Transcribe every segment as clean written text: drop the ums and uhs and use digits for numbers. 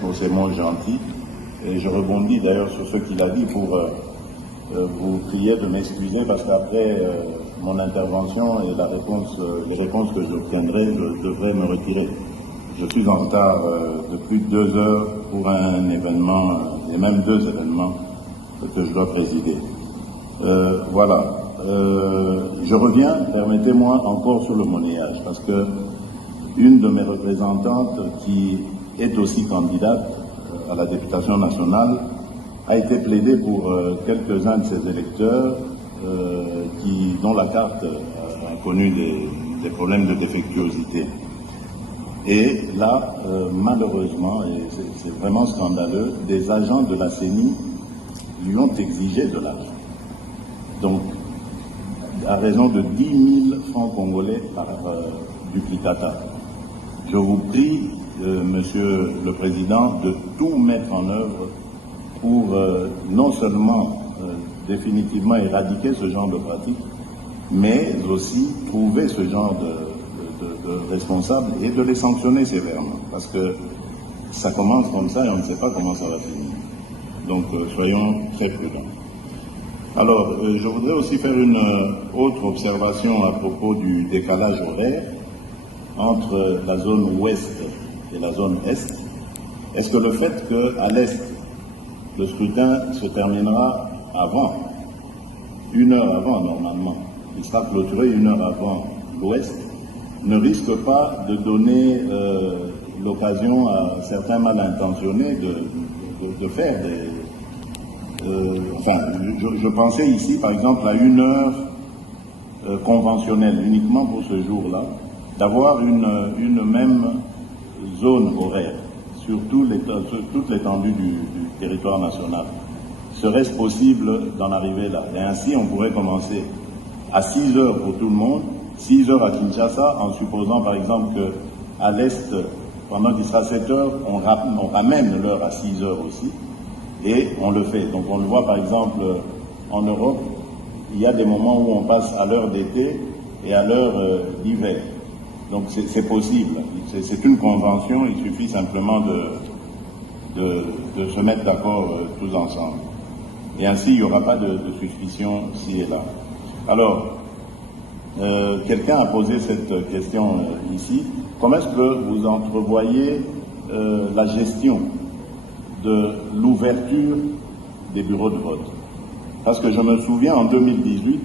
pour ces mots gentils. Et je rebondis d'ailleurs sur ce qu'il a dit pour vous prier de m'excuser parce qu'après mon intervention et les réponses que j'obtiendrai, je devrais me retirer. Je suis en retard de plus de 2 heures pour un événement, et même 2 événements que je dois présider. Voilà. Je reviens, permettez-moi, encore sur le monnayage, parce que une de mes représentantes, qui est aussi candidate à la députation nationale, a été plaidée pour quelques-uns de ses électeurs dont la carte a connu des problèmes de défectuosité. Et là, malheureusement, et c'est vraiment scandaleux, des agents de la CENI lui ont exigé de l'argent. Donc, à raison de 10 000 francs congolais par duplicata. Je vous prie, Monsieur le Président, de tout mettre en œuvre pour non seulement définitivement éradiquer ce genre de pratique, mais aussi trouver ce genre de responsables et de les sanctionner sévèrement. Parce que ça commence comme ça et on ne sait pas comment ça va finir. Donc soyons très prudents. Alors, je voudrais aussi faire une autre observation à propos du décalage horaire entre la zone ouest et la zone est. Est-ce que le fait qu'à l'est, le scrutin se terminera avant, 1 heure avant normalement, il sera clôturé 1 heure avant l'ouest, ne risque pas de donner l'occasion à certains mal intentionnés de faire des... je pensais ici, par exemple, à 1 heure conventionnelle, uniquement pour ce jour-là, d'avoir une même zone horaire sur toute l'étendue du territoire national. Serait-ce possible d'en arriver là? Et ainsi, on pourrait commencer à 6 heures pour tout le monde, 6 heures à Kinshasa, en supposant par exemple qu'à l'Est, pendant qu'il sera 7 heures, on ramène l'heure à 6 heures aussi, et on le fait. Donc on le voit par exemple en Europe, il y a des moments où on passe à l'heure d'été et à l'heure d'hiver. Donc c'est possible, c'est une convention, il suffit simplement de se mettre d'accord tous ensemble. Et ainsi, il n'y aura pas de suspicion ci et là. Alors, quelqu'un a posé cette question ici. Comment est-ce que vous entrevoyez la gestion de l'ouverture des bureaux de vote? Parce que je me souviens, en 2018,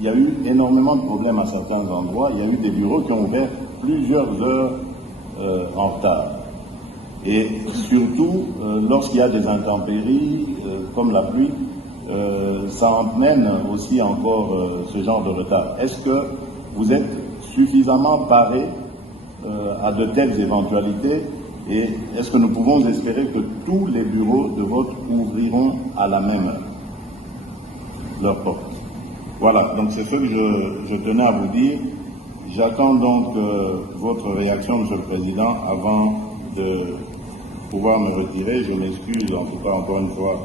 il y a eu énormément de problèmes à certains endroits. Il y a eu des bureaux qui ont ouvert plusieurs heures en retard. Et surtout, lorsqu'il y a des intempéries, comme la pluie, ça emmène aussi encore ce genre de retard. Est-ce que vous êtes suffisamment parés à de telles éventualités et est-ce que nous pouvons espérer que tous les bureaux de vote ouvriront à la même heure leurs portes? Voilà, donc c'est ce que je tenais à vous dire. J'attends donc votre réaction, Monsieur le Président, avant de pouvoir me retirer. Je m'excuse en tout cas encore une fois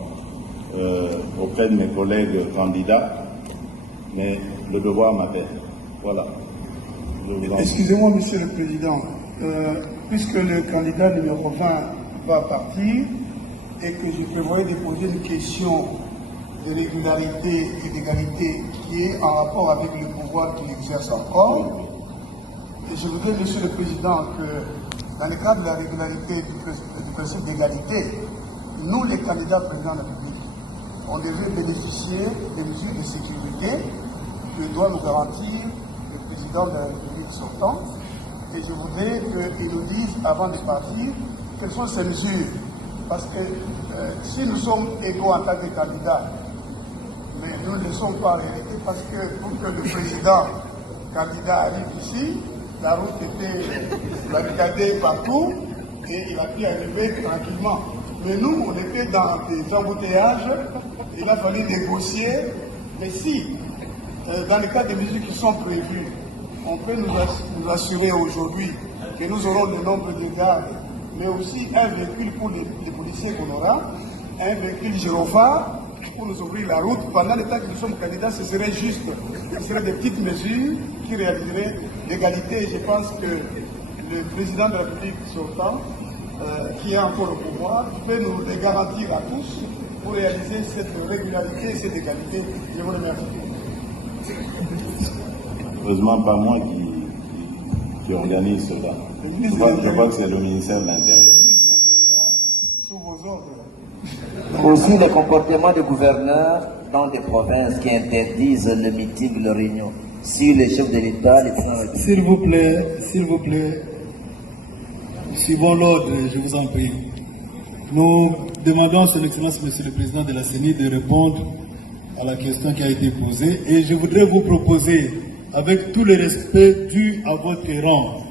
auprès de mes collègues candidats, mais le devoir m'appelle. Voilà. Excusez-moi, Monsieur le Président, puisque le candidat numéro 20 va partir et que je prévoyais de poser une question de régularité et d'égalité qui est en rapport avec le pouvoir qu'il exerce encore. Et je voudrais, Monsieur le Président, que dans le cadre de la régularité du principe d'égalité, nous, les candidats présidents de la République, on devait bénéficier des mesures de sécurité que doit nous garantir le président de la République sortant. Et je voudrais qu'il nous dise, avant de partir, quelles sont ces mesures. Parce que si nous sommes égaux en tant que candidats, mais nous ne le sommes pas en réalité, parce que pour que le président candidat arrive ici, la route était barricadée partout et il a pu arriver tranquillement. Mais nous, on était dans des embouteillages, il a fallu négocier. Mais si, dans le cas des mesures qui sont prévues, on peut nous assurer aujourd'hui que nous aurons le nombre de gardes, mais aussi un véhicule pour les policiers qu'on aura, un véhicule gyrophare pour nous ouvrir la route. Pendant le temps que nous sommes candidats, ce serait juste, ce seraient des petites mesures qui réaliseraient l'égalité. Je pense que le président de la République sortant qui a encore le pouvoir peut nous les garantir à tous pour réaliser cette régularité et cette égalité. Je vous remercie. Heureusement, pas moi qui organise cela. Je crois que c'est le ministère de l'Intérieur. Sous vos ordres. Aussi les comportements des gouverneurs dans des provinces qui interdisent le meeting, le réunion. Si les chefs de l'État, les... S'il vous plaît, suivons l'ordre, je vous en prie. Nous demandons à son Excellence, Monsieur le Président de la CENI, de répondre à la question qui a été posée. Et je voudrais vous proposer, avec tout le respect dû à votre rang,